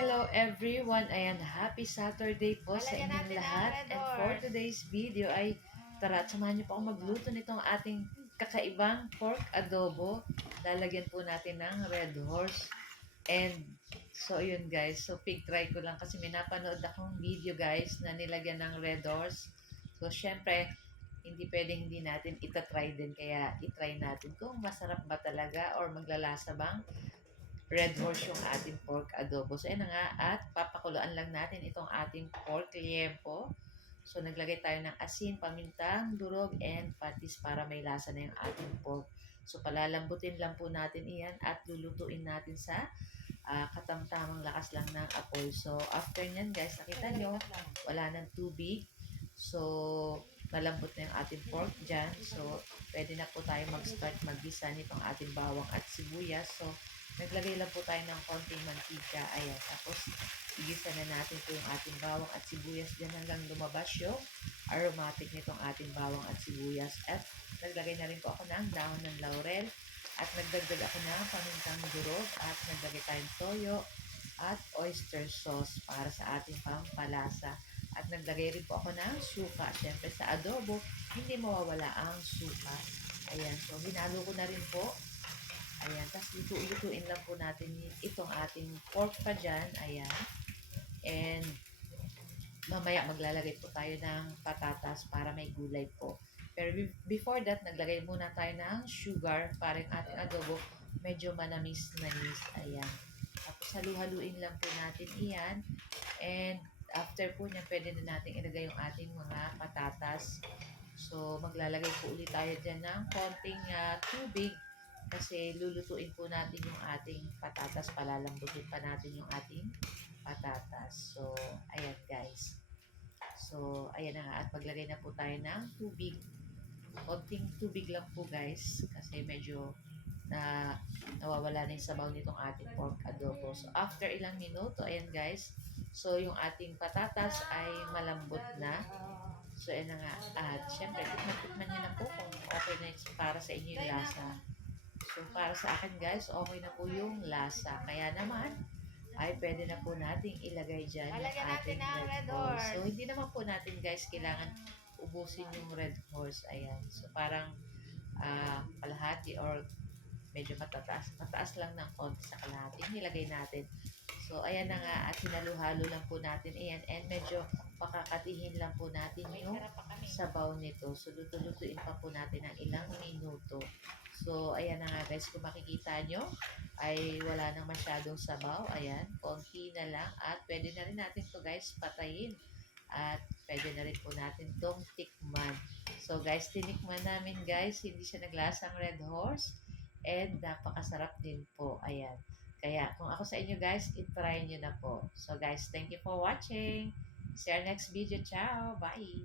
Hello everyone! Ayan, happy Saturday po sa inyong lahat. And for today's video ay tara, samahan niyo po ako magluto nitong ating kakaibang pork adobo. Lalagyan po natin ng red horse. And so yun guys, so pig try ko lang kasi may napanood akong video guys na nilagyan ng red horse. So syempre, hindi pwedeng hindi natin itatry din kaya itry natin kung masarap ba talaga or maglalasa bang red horse yung ating pork adobo. So, ayan na nga. At papakuluan lang natin itong ating pork liempo. So, naglagay tayo ng asin, pamintang, durog, and patis para may lasa na yung ating pork. So, palalambutin lang po natin iyan at lulutuin natin sa katamtamang lakas lang ng apoy. So, after nyan guys, nakita nyo, wala ng tubig. So, malambot na yung ating pork dyan. So, pwede na po tayo mag-start mag-gisa nitong ating bawang at sibuyas. So, naglagay lang po tayo ng konting mantika. Ayan. Tapos, igisa na natin po yung ating bawang at sibuyas dyan hanggang lumabas yung aromatic nitong ating bawang at sibuyas. At naglagay na rin po ako ng dahon ng laurel. At nagdagdag ako ng pamintang durog. At naglagay tayong toyo at oyster sauce para sa ating pampalasa. At naglagay rin po ako ng suka. Siyempre sa adobo, hindi mawawala ang suka. Ayan. So, hinalo ko na rin po. Ayan, tapos lutuin lang po natin itong ating pork pa dyan. Ayan. And mamaya maglalagay po tayo ng patatas para may gulay po. Pero before that, naglagay muna tayo ng sugar para yung ating adobo medyo manamis-namis. Ayan. Tapos halu-haluin lang po natin iyan. And after po niya, pwede na natin ilagay yung ating mga patatas. So, maglalagay po ulit tayo dyan ng konting tubig kasi lulutuin po natin yung ating patatas, palalambutin pa natin yung ating patatas. So, ayan guys. So, ayan na nga. At maglagay na po tayo ng tubig. Konting tubig lang po guys. Kasi medyo nawawala na yung sabaw nitong ating pork adobo. So, after ilang minuto, ayan guys. So, yung ating patatas ay malambot na. So, ayan na nga. At syempre, tikman nyo na po kung okay na para sa inyo yung lasa. So, para sa akin guys, okay na po yung lasa. Kaya naman, ay pwede na po nating ilagay dyan yung ating red horse. So, hindi naman po natin guys kailangan ubusin yung red horse. Ayan. So, parang kalahati or medyo mataas lang ng konti sa kalahati. Nilagay natin. So, ayan na nga at hinaluhalo lang po natin. Ayan. And medyo pakakatihin lang po natin yung sabaw nito. So, luto-lutuin pa po natin ng ilang minuto. So, ayan na nga guys. Kung makikita nyo, ay wala nang masyadong sabaw. Ayan. Konti na lang. At pwede na rin natin to guys patayin. At pwede na rin po natin tong tikman. So guys, tinikman namin guys. Hindi siya naglasang red horse. And napakasarap din po. Ayan. Kaya kung ako sa inyo guys, itry nyo na po. So guys, thank you for watching. See you next video. Ciao. Bye.